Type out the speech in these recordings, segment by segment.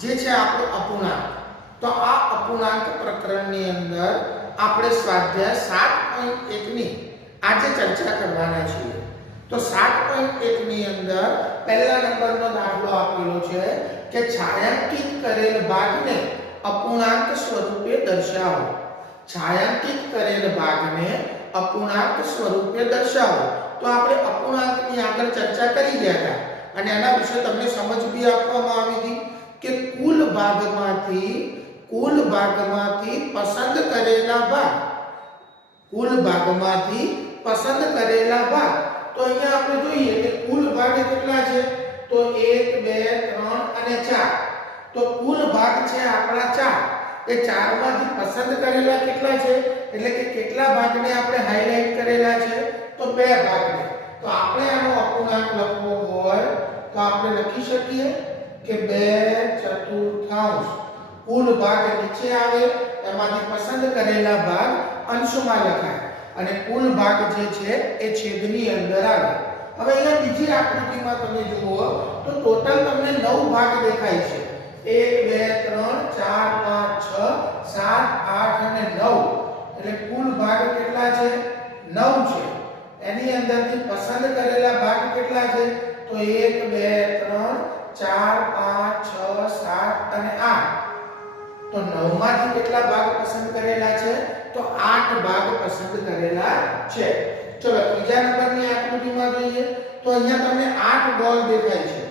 જે છે આપણો અપૂર્ણાંક. તો આ અપૂર્ણાંક પ્રકરણની અંદર આપણે સ્વાધ્યાય સાત પોઈન્ટ એકની આજે ચર્ચા કરવાના છીએ. તો સાત પોઈન્ટ એકની અંદર પહેલા નંબરનો દાખલો આપેલો છે કે છાયાંકિત કરેલ ભાગને અપૂર્ણાંક સ્વરૂપે દર્શાવો. છાયાંકિત કરેલ ભાગને અપૂર્ણાંક સ્વરૂપે દર્શાવો. તો આપણે અપૂર્ણાંકની આગળ ચર્ચા કરી ગયા હતા. અને એના વિશે તમને સમજ બી આપવામાં આવી હતી. કે કુલ ભાગમાંથી કુલ ભાગમાંથી પસંદ કરેલા ભાગ. કુલ ભાગમાંથી પસંદ કરેલા ભાગ. તો અહીંયા આપણે જોઈએ કે કુલ ભાગ કેટલા છે? તો 1 2 3 અને 4 તો કુલ ભાગ છે આપણા 4 એ 4 માંથી પસંદ કરેલા કેટલા છે? એટલે કે કેટલા ભાગને આપણે હાઇલાઇટ કરેલા છે? તો બે ભાગને. તો આપણે આનો અપૂર્ણાંક લખવો હોય તો આપણે લખી શકીએ. કે 2 ચતુર્થાંશ. કુલ ભાગ નીચે આવે, એમાંથી પસંદ કરેલા ભાગ અંશમાં લખાય. અને કુલ ભાગ જે છે, એ છેદની અંદર આવે. હવે અહીંયા બીજી આકૃતિમાં તમે જુઓ, તો ટોટલ તમને 9 ભાગ દેખાય છે. 1 2 3 4 5 6 7 8 અને 9 એટલે કુલ ભાગ કેટલા છે? 9 છે. એની અંદરથી પસંદ કરેલા ભાગ કેટલા છે? તો 1 2 3 4 5 6 7 અને આઠ. તો 9 માંથી કેટલા ભાગ પસંદ કરેલા છે? તો આઠ ભાગ પસંદ કરેલા છે. ચલો, ત્રીજા નંબરની આકૃતિમાં જોઈએ. તો અહીંયા તમને આઠ બોલ દેખાય છે.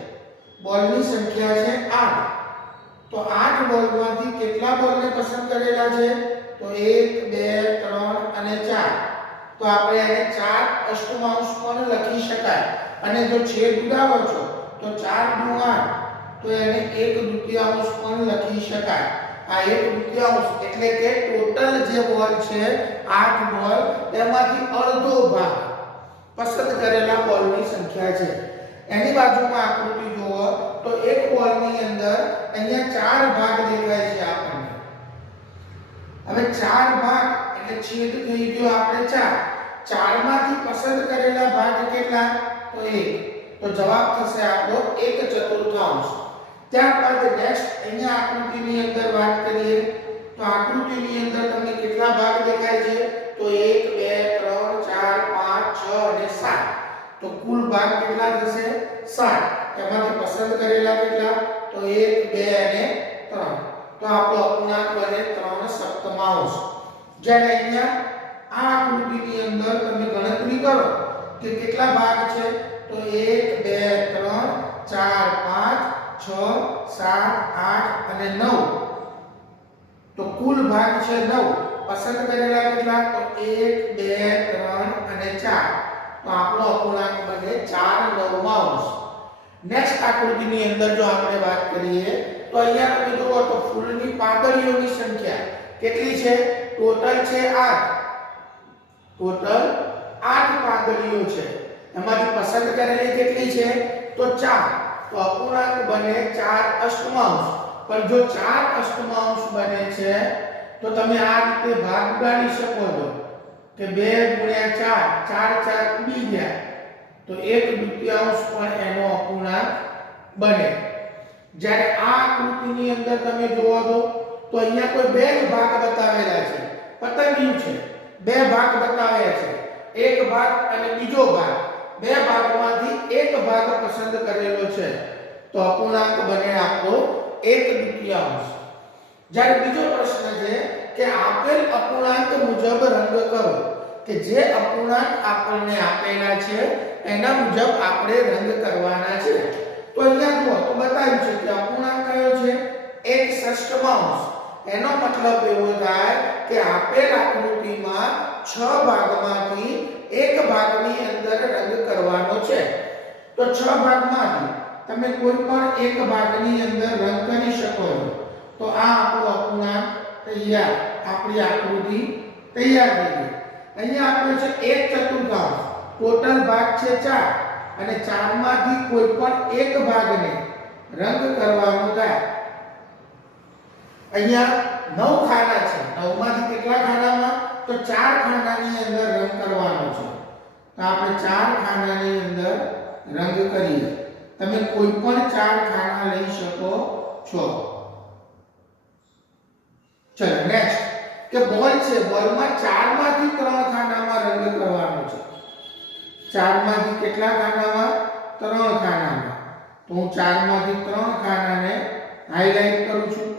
બોલની સંખ્યા છે આઠ. તો આઠ બોલમાંથી કેટલા બોલને પસંદ કરેલા છે? તો 1 2 3 અને 4 તો આપણે આને 4 અષ્ટમાંશ પણ લખી શકાય. અને જો છેદ ઉડાવો છો તો 4 નું 8 તો એને 1 દુત્યાંશ પણ લખી શકાય. આ એક દુત્યાંશ એટલે કે ટોટલ જે બોલ છે 8 બોલ તેમાંથી અડધો ભાગ પસંદ કરેલા બોલની સંખ્યા છે. એની બાજુમાં આકૃતિ જુઓ, તો એક બોલની અંદર અહીંયા ચાર ભાગ દેખાય છે આપણને. હવે ચાર ભાગ એટલે છેદ થઈ ગયો આપણે ચાર. ચારમાંથી પસંદ કરેલા ભાગ કેટલા? તો એક. તો જવાબ થશે આપણો એક ચતુર્થાંશ. ત્યારબાદ નેક્સ્ટ અહીંયા આકૃતિની અંદર વાત કરીએ, તો આકૃતિની અંદર તમને કેટલા ભાગ દેખાય છે? તો 1 2 3 4 5 6 અને 7 તો કુલ ભાગ કેટલા થશે? 7 એમાંથી પસંદ કરેલા કેટલા? તો 1 2 અને 3 તો આપણો અપૂર્ણાંક બને 3 સપ્તમાંશ. જ્યારે અહીંયા આ આકૃતિની અંદર તમે ગણતરી કરો કે કેટલા ભાગ છે? તો 1 2 3 4 5 6 7 8 અને 9 તો કુલ ભાગ છે 9 પસંદ કરેલા કેટલા? તો 1 2 3 અને 4 તો આપણો અપૂર્ણાંક બને 4 નવમાંશ નેક્સ્ટ આકૃતિની અંદર જો આપણે વાત કરીએ, તો અહીંયા તમે જુઓ તો ફૂલની પાંદડીઓની સંખ્યા કેટલી છે? ટોટલ છે 8 ટોટલ 8 પાંદડીઓ છે. એમાંથી પસંદ કરેલી કેટલી છે? તો 4 તો અપૂર્ણાંક બને 4 અષ્ટમાંશ. પણ જો 4 અષ્ટમાંશ બને છે, તો તમે આ રીતે ભાગ ઉડાડી શકો છો કે 2 ગુણ્યા 4 4 4 ઉડી ગયા. તો 1 દુત્યાંશ પણ એનો અપૂર્ણાંક બને. જ્યારે આ આકૃતિની અંદર તમે જોવો તો તો અહીંયા કોઈ બે જ ભાગ બતાવેલા છે. પતંગિયું છે. બે ભાગ બતાવ્યા છે. એક ભાગ અને બીજો ભાગ. બે ભાગમાંથી એક ભાગ પસંદ કરેલો છે. તો અપૂર્ણાંક બને આપણો એક દ્વિતીયાંશ. જ્યારે બીજો પ્રશ્ન છે કે આપેલ અપૂર્ણાંક મુજબ રંગ કરો, કે જે અપૂર્ણાંક આપણને આપેલા છે, એના મુજબ આપણે રંગ કરવાના છે. તો અહીંયા જુઓ, તો બતાવ્યું છે કે અપૂર્ણાંક કયો છે? એક ષષ્ઠમાંશ. એનો મતલબ એવો થાય કે આપેલ આકૃતિમાં છ ભાગમાંથી એક ભાગની અંદર રંગ કરવાનો છે. તો છ ભાગમાંથી તમે કોઈ પણ એક ભાગની અંદર રંગ કરી શકો છો. તો આ આપણું અપૂર્ણાંક તૈયાર, આપણી આકૃતિ તૈયાર થઈ ગઈ. અહીંયા આપણે છે એક ચતુર્થાંશ ટોટલ ભાગ છે ચાર અને ચારમાંથી કોઈ પણ એક ભાગને રંગ કરવાનો થાય. અહીંયા નવ ખાના છે. નવમાંથી કેટલા ખાનામાં તો ચાર ખાનાની અંદર રંગ કરવાનો છે. તો આપણે ચાર ખાનાની અંદર રંગ કરીએ. તમે કોઈ પણ ચાર ખાના લઈ શકો છો. ચલો નેક્સ્ટ કે બોલ છે બોલમાં ચારમાંથી ત્રણ ખાનામાં રંગ કરવાનો છે. ચારમાંથી કેટલા ખાનામાં ત્રણ ખાનામાં તો હું ચારમાંથી ત્રણ ખાનાને હાઇલાઇટ કરું છું.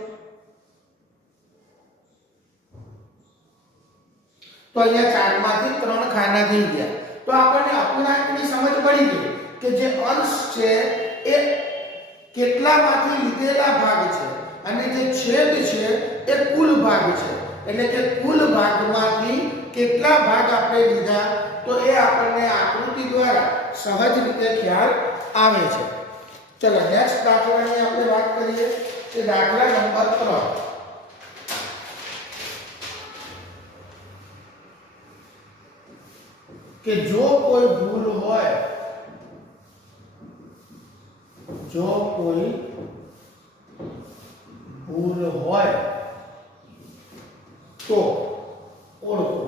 તો અહીંયા ચારમાંથી ત્રણ ખાના થઈ ગયા. તો આપણને અપૂર્ણાંકની સમજ પડી ગઈ કે જે અંશ છે એ કેટલામાંથી લીધેલા ભાગ છે અને જે છેદ છે એ કુલ ભાગ છે. એટલે કે કુલ ભાગમાંથી કેટલા ભાગ આપણે લીધા તો એ આપણને આકૃતિ દ્વારા સહજ રીતે ખ્યાલ આવે છે. ચલો નેક્સ્ટ દાખલાની આપણે વાત કરીએ. કે દાખલા નંબર 3 કે જો કોઈ ભૂલ હોય, જો કોઈ ભૂલ હોય, તો ઓળખો.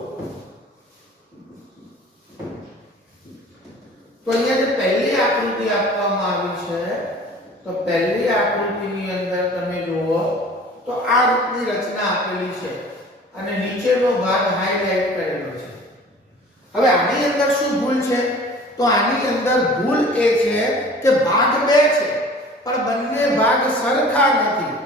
તો અહીંયા જે પહેલી આકૃતિ આપવામાં આવી છે, તો પહેલી આકૃતિની અંદર તમે જુઓ, તો આ રીતની રચના આપેલી છે. અને નીચેનો ભાગ હાઇલાઇટ કરેલો છે. હવે આની અંદર શું ભૂલ છે? તો આની અંદર ભૂલ એ છે કે ભાગ બે છે, પણ બંને ભાગ સરખા નથી.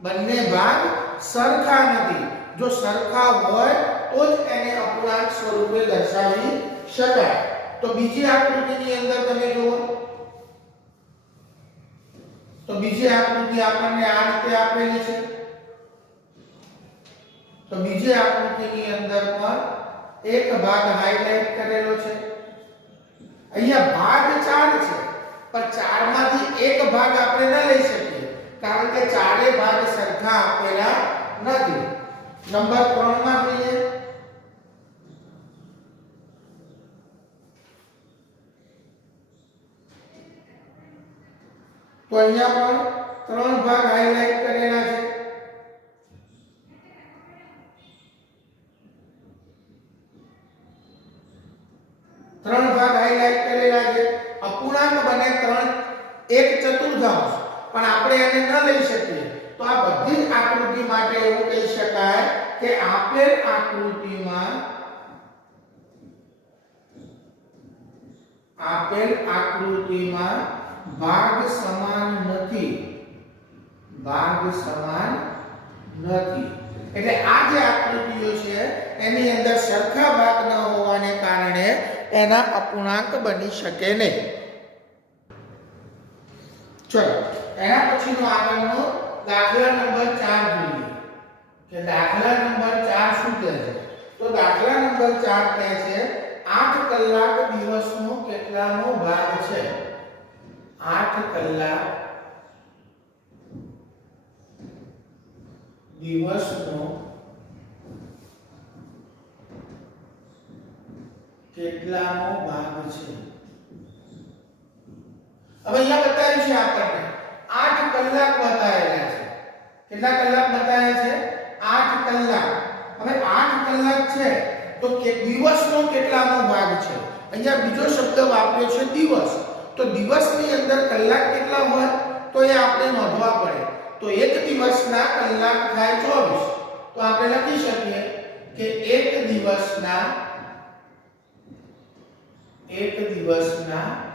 બંને ભાગ સરખા નથી. જો સરખા હોય, તો જ એને અપૂર્ણાંક સ્વરૂપે દર્શાવી શકાય. તો બીજી આકૃતિની અંદર તમે જુઓ. તો બીજી આકૃતિ આપણને આ રીતે આપેલી છે. તો બીજી આકૃતિની અંદર પણ એક ભાગ હાઇલાઇટ કરેલો છે. અહીંયા ભાગ ચાર છે, પણ ચારમાંથી એક ભાગ આપણે ન લઈ શકીએ, કારણ કે ચારે ભાગ સરખા આપેલા નથી. નંબર 3 માં જોઈએ. તો અહીંયા પણ ત્રણ ભાગ હાઇલાઇટ કરેલા છે. ત્રણ ભાગ હાઇલાઇટ કરેલા છે. અપૂર્ણાંક બને ત્રણ, એક ચતુર્થાંશ. પણ આપણે એને ન લઈ શકીએ. તો આ બધી આકૃતિ માટે એવું કહી શકાય કે આપેલ આકૃતિમાં આપેલ આકૃતિમાં ભાગ સમાન નથી. ભાગ સમાન નથી. એટલે આ જે આકૃતિઓ છે, એની અંદર સરખા ભાગ ન હોવાને કારણે એના અપૂર્ણાંક બની શકે નહીં. ચલો, એના પછીનો આગળનો દાખલા નંબર 4 જોઈએ. કે દાખલા નંબર 4 શું કહે છે? તો દાખલા નંબર 4 કહે છે 8 કલાક દિવસનો કેટલાનો ભાગ છે? 8 કલાક દિવસનો કેટલામો ભાગ છે? હવે અહીંયા બતાવ્યું છે આપણને 8 કલાક બતાવેલા છે. કેટલા કલાક બતાવ્યા છે? 8 કલાક. હવે 8 કલાક છે, તો કે દિવસનો કેટલાનો ભાગ છે? અહીંયા બીજો શબ્દ વાપર્યો છે દિવસ. તો દિવસની અંદર કલાક કેટલા હોય? તો એ આપણે નોંધવા પડે. તો એક દિવસના કલાક થાય 24 તો આપણે લખી શકીએ કે એક દિવસના એક દિવસના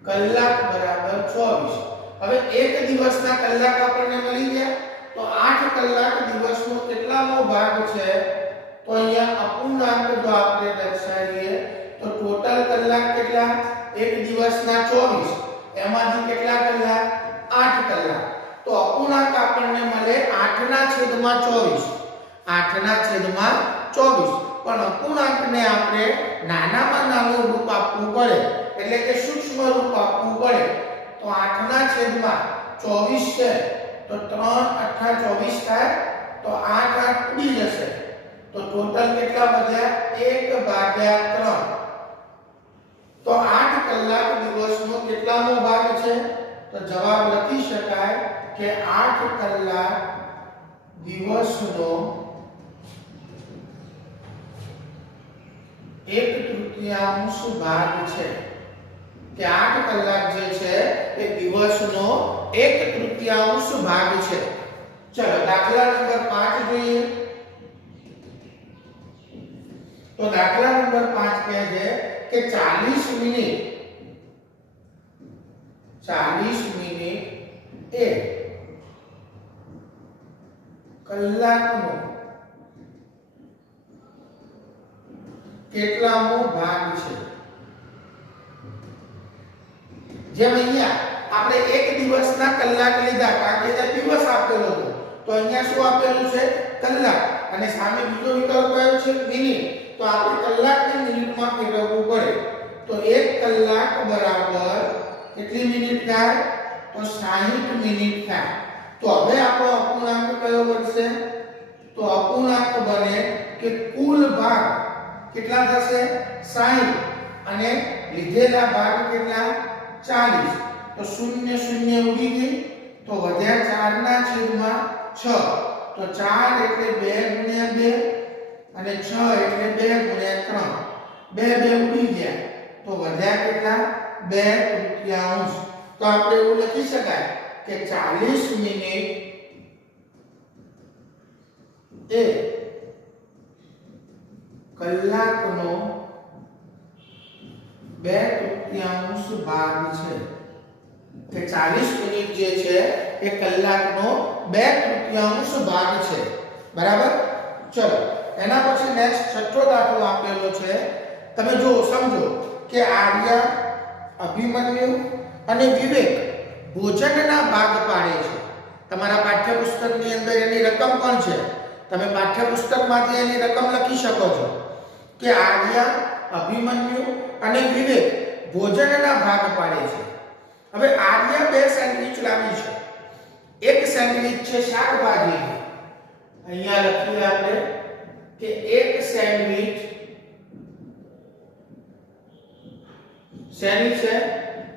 કલાક બરાબર 24 હવે એક દિવસના કલાક આપણને મળી ગયા, તો 8 કલાક દિવસનો કેટલામો ભાગ છે? તો અહીંયા અપૂર્ણાંક જો આપણે દર્શાવીએ, તો ટોટલ કલાક કેટલા? એક દિવસના 24 એમાંથી કેટલા કલાક? 8 કલાક. તો અપૂર્ણાંક આપણને મળે 8 ના છેદમાં 24 8 ના છેદમાં 24 પણ અપૂર્ણાંકને આપણે નાનામાં નાનું રૂપ આપવું પડે, એટલે કે સૂક્ષ્મ રૂપ આપવું પડે. તો 8 ના છેદમાં 24 છે, તો 3 8 24 થાય, તો 8 8 ઉડી જશે. તો ટોટલ કેટલા વધ્યા? 1 ભાગ્યા 3 તો 8 કલાક દિવસનો કેટલામો ભાગ છે? તો જવાબ લખી શકાય કે 8 કલાક દિવસનો એક તૃતીયાંશ ભાગ છે. કે 8 કલાક જે છે એ દિવસનો એક તૃતીયાંશ ભાગ છે. ચલો, દાખલા નંબર 5 જોઈએ. તો દાખલા નંબર 5 કહે છે કે 40 મિનિટ 40 મિનિટ એ કલાકનો કેટલામો ભાગ છે? જેમ અહીંયા આપણે એક દિવસના કલાક લીધા કારણ કે ત્યાં દિવસ આપેલો હતો. તો અહીંયા શું આપેલું છે? કલાક. અને સામે બીજો વિકલ્પ કયો છે? મિનિટ. તો આપણે કલાકને મિનિટમાં ફેરવવું પડે. તો એક કલાક બરાબર કેટલી મિનિટ થાય? તો 60 મિનિટ થાય. તો હવે આપણો અપૂર્ણાંક કયો બનશે? તો અપૂર્ણાંક બને કે કુલ ભાગ. કેટલા થશે? 60 અને લીધેલા ભાગ કેટલા? 40 તો શૂન્ય શૂન્ય ઉડી ગઈ. તો વધ્યા 4 ના છેદમાં 6 તો 4 એટલે 2 ગુણ્યા 2 અને 6 એટલે 2 ગુણ્યા 3 બે બે ઉડી ગયા. તો વધ્યા કેટલા? 2 તૃતીયાંશ તો આપણે એવું લખી શકાય કે 40 મિનિટ એ કલાકનો બે તૃતીયાંશ ભાગ છે. કે 40 મિનિટ જે છે એ કલાકનો બે તૃતીયાંશ ભાગ છે. બરાબર? ચલો, એના પછી નેક્સ્ટ છઠ્ઠો દાખલો આપેલો છે. તમે જો સમજો કે આર્યા, અભિમન્યુ અને વિવેક ભોજનના ભાગ પાડે છે. તમારા પાઠ્યપુસ્તકની અંદર એની રકમ પણ છે. તમે પાઠ્યપુસ્તકમાંથી એની રકમ લખી શકો છો કે આર્યા અભિમન્યુ અને વિવેક ભોજનના ભાગ પાડે છે. હવે આર્યા બે સેન્ડવિચ લાવી છે. એક સેન્ડવિચ છે શાકભાજી. અહીંયા લખીએ આપણે કે એક સેન્ડવિચ શેની છે?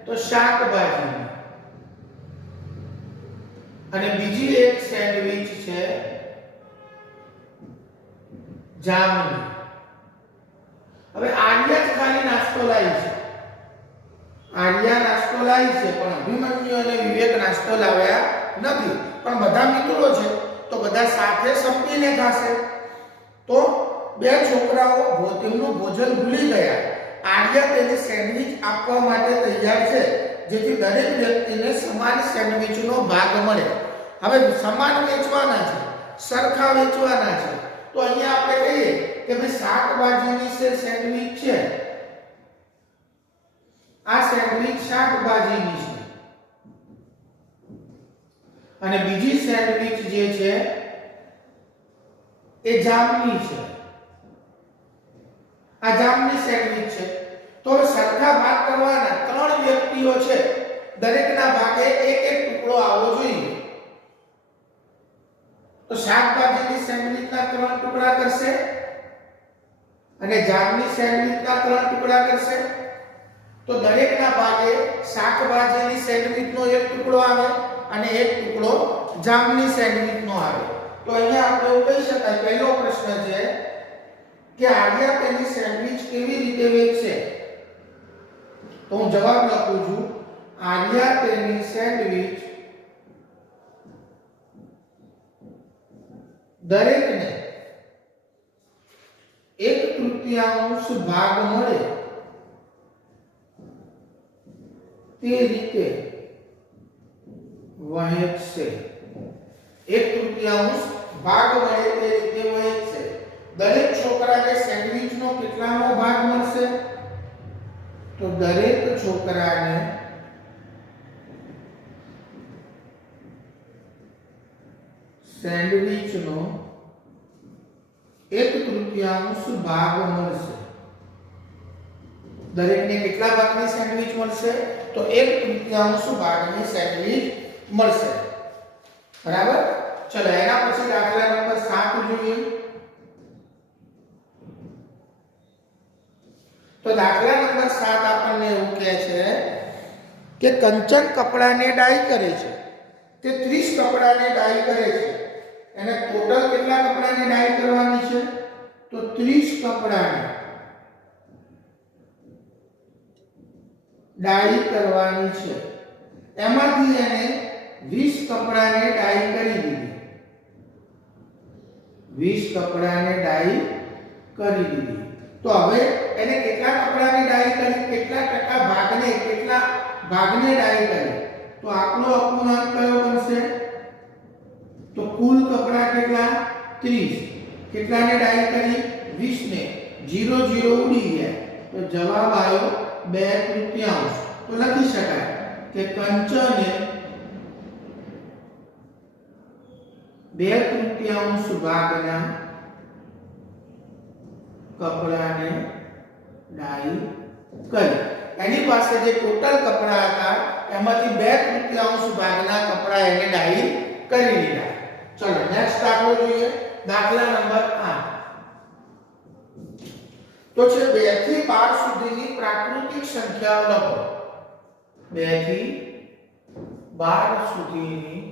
તો શાકભાજી અને બીજી એક સેન્ડવિચ છે જામની હવે આર્યા ખાલી નાસ્તો લાવી છે. આર્યા નાસ્તો લાવી છે, પણ અભિમન્યુ અને વિવેક નાસ્તો લાવ્યા નથી. પણ બધા મિત્રો છે, તો બધા સાથે સંપીને ખાશે. તો બે છોકરાઓ તેમનું ભોજન ભૂલી ગયા. આર્યા તેને સેન્ડવિચ આપવા માટે તૈયાર છે, જેથી દરેક વ્યક્તિને સમાન સેન્ડવિચનો ભાગ મળે. હવે સમાન વેચવાના છે, સરખા વેચવાના છે. તો અહીંયા આપણે કહીએ કે ભાઈ શાકભાજીની છે સેન્ડવિચ છે. આ સેન્ડવિચ શાકભાજીની છે. અને બીજી સેન્ડવિચ જે છે, એ જામની છે. આ જામની સેન્ડવિચ છે. તો સરખા ભાગ કરવાના ત્રણ વ્યક્તિઓ છે. દરેકના ભાગે એક એક ટુકડો આવવો જોઈએ. તો શાકભાજીની સેન્ડવિચના ત્રણ ટુકડા કરશે અને જામની સેન્ડવિચના ત્રણ ટુકડા કરશે. તો દરેકના ભાગે શાકભાજીની સેન્ડવિચનો એક ટુકડો આવે અને એક ટુકડો જામની સેન્ડવિચનો આવે. તો અહીંયા આપણે એવું કહી શકાય, પહેલો પ્રશ્ન છે કે આર્યા તેની સેન્ડવિચ કેવી રીતે વેચશે? તો હું જવાબ લખું છું આર્યા તેની સેન્ડવિચ દરેકને એક તૃતીયાંશ ભાગ મળે. તે રીતે વહેંચશે. એક તૃતીયાંશ ભાગ મળે તે રીતે વહેંચશે. દરેક છોકરાને સેન્ડવિચનો કેટલામો ભાગ મળશે? તો દરેક છોકરાને સેન્ડવિચનો એક તૃતીયાંશ ભાગ મળશે દરેકને કેટલા ભાગની સેન્ડવિચ મળશે તો એક તૃતીયાંશ ભાગની સેન્ડવિચ મળશે બરાબર ચલો એના પછી દાખલા નંબર 7 જોઈએ તો દાખલા નંબર 7 આપણને એવું કહે છે કે કંચન કપડાને ડાઈ કરે છે તે 30 કપડાને ડાઈ કરે છે એને ટોટલ કેટલા કપડાને ડાઈ કરવાની છે? તો 30 કપડાને. ડાઈ કરવાની છે. એમાંથી એને 20 કપડાને ડાઈ કરી દીધી. વીસ કપડાને ડાઈ કરી દીધી. તો હવે એને કેટલા કપડાની ડાઈ કરી, કેટલા ટકા ભાગને, કેટલા ભાગને ડાઈ કરી? તો આપણો અપૂર્ણાંક કયો બનશે? કુલ કપડા કેટલા 30 કેટલાને ડાઈ કરી 20 ને 0 0 ઉડી ગયા તો જવાબ આવ્યો બે તૃતીયાંશ તો લખી શકાય કે કંચને બે તૃતીયાંશ ભાગના કપડાને ડાઈ કરી એની પાસે જે ટોટલ કપડા હતા, એમાંથી બે તૃતીયાંશ ભાગના કપડા એને ડાઈ કરી લીધા. ચલો નેક્સ્ટ દાખલો જોઈએ. દાખલા નંબર 8 તો છે 2 થી 12 સુધીની પ્રાકૃતિક સંખ્યાઓ લખો. 2 થી 12 સુધીની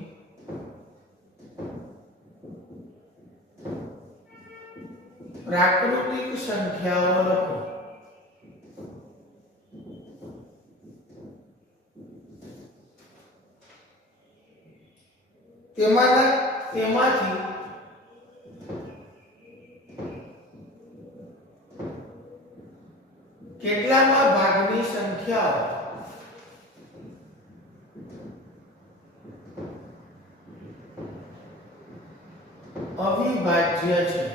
પ્રાકૃતિક સંખ્યાઓ લખો. તેમાંના તેમાંથી કેટલામાં ભાગની સંખ્યાઓ? અવિભાજ્ય છે.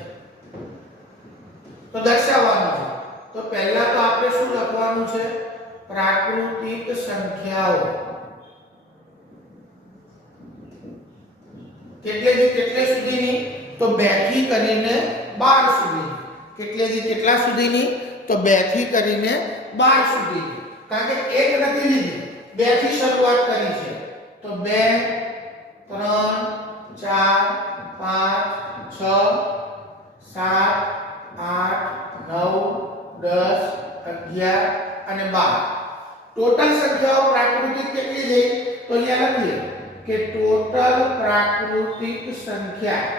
તો દર્શાવવાનું છે. તો પહેલા તો આપણે શું લખવાનું છે? પ્રાકૃતિક સંખ્યાઓ. કેટલેથી કેટલે સુધીની, તો 2 થી કરીને 12 સુધી. કેટલેથી કેટલા સુધીની, તો 2 થી કરીને 12 સુધી. કારણ કે એક નથી લીધી. 2 થી શરૂઆત કરી છે. તો 2 3 4 5 6 7 8 9 10 11 અને 12 ટોટલ સંખ્યાઓ પ્રાકૃતિક કેટલી થઈ તો અહીંયા લખીએ. કે ટોટલ પ્રાકૃતિક સંખ્યા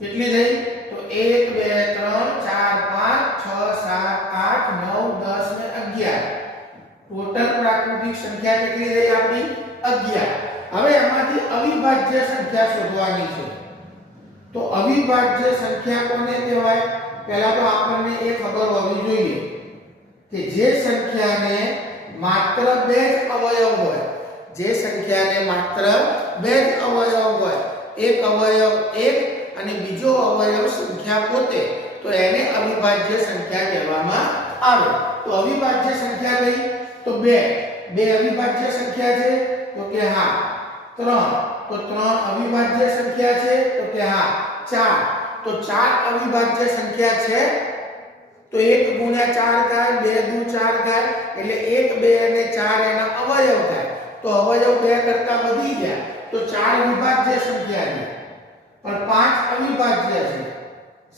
કેટલી થઈ તો 1 2 3 4 5 6 7 8 9 10 ને 11 ટોટલ પ્રાકૃતિક સંખ્યા કેટલી થઈ આપણી 11 હવે એમાંથી અવિભાજ્ય સંખ્યા શોધવાની છે. તો અવિભાજ્ય સંખ્યા કોને કહેવાય? પહેલા તો આપણને એ ખબર હોવી જોઈએ કે જે સંખ્યાને માત્ર બે જ અવયવ હોય. જે સંખ્યાને માત્ર બે જ અવયવ હોય. એક અવયવ એક અને બીજો અવયવ સંખ્યા પોતે. તો એને અવિભાજ્ય સંખ્યા કહેવામાં આવે. તો અવિભાજ્ય સંખ્યા કઈ? તો બે. બે અવિભાજ્ય સંખ્યા છે? તો કે હા. ત્રણ. તો ત્રણ અવિભાજ્ય સંખ્યા છે? તો કે હા. ચાર. તો ચાર અવિભાજ્ય સંખ્યા છે? તો એક ગુણ્યા ચાર થાય, બે દુ ચાર થાય, એટલે 1 2 અને ચાર એના અવયવ થાય. તો અવયવ બે કરતા વધી ગયા. તો ચાર વિભાજ્ય સંખ્યા છે પણ પાંચ અવિભાજ્ય છે.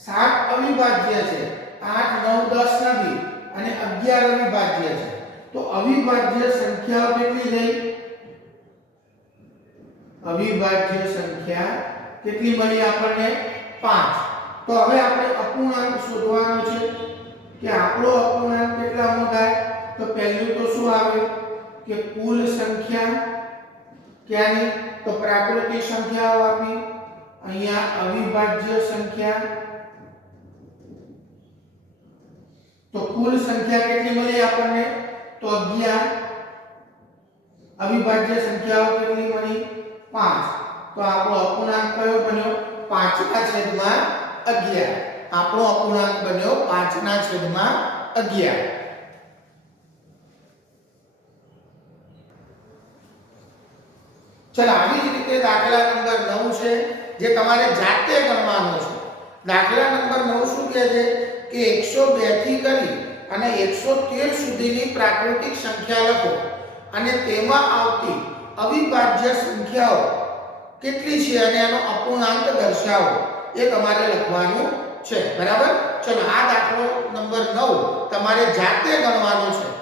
સાત અવિભાજ્ય છે. આઠ, નવ, દસ નથી. અને 11 અવિભાજ્ય છે. તો અવિભાજ્ય સંખ્યાઓ કેટલી થઈ અવિભાજ્ય સંખ્યા કેટલી મળી આપણને? પાંચ. તો હવે આપણે અપૂર્ણાંક શોધવાનો છે. કે આપણો અપૂર્ણાંક કેટલામો થાય? તો પહેલું તો શું આવે? કે કુલ સંખ્યા ક્યાંની? તો પ્રાકૃતિક સંખ્યાઓ આપી. અહીંયા અવિભાજ્ય સંખ્યા. તો કુલ સંખ્યા કેટલી મળી આપણને? તો 11 અવિભાજ્ય સંખ્યાઓ કેટલી મળી? 5 તો આપણો અપૂર્ણાંક કયો બન્યો? 5 ના છેદમાં 11 આપણો અપૂર્ણાંક બન્યો 5 ના છેદમાં 11 ચલો, આવી જ રીતે દાખલા નંબર 9 છે, જે તમારે જાતે ગણવાનો છે. દાખલા નંબર 9 શું કહે છે? કે 102 થી કરી અને 113 સુધીની પ્રાકૃતિક સંખ્યા લખો અને તેમાં આવતી અવિભાજ્ય સંખ્યાઓ કેટલી છે અને એનો અપૂર્ણાંક દર્શાવો એ તમારે લખવાનું છે. બરાબર? ચલો આ દાખલો નંબર 9 તમારે જાતે ગણવાનો છે.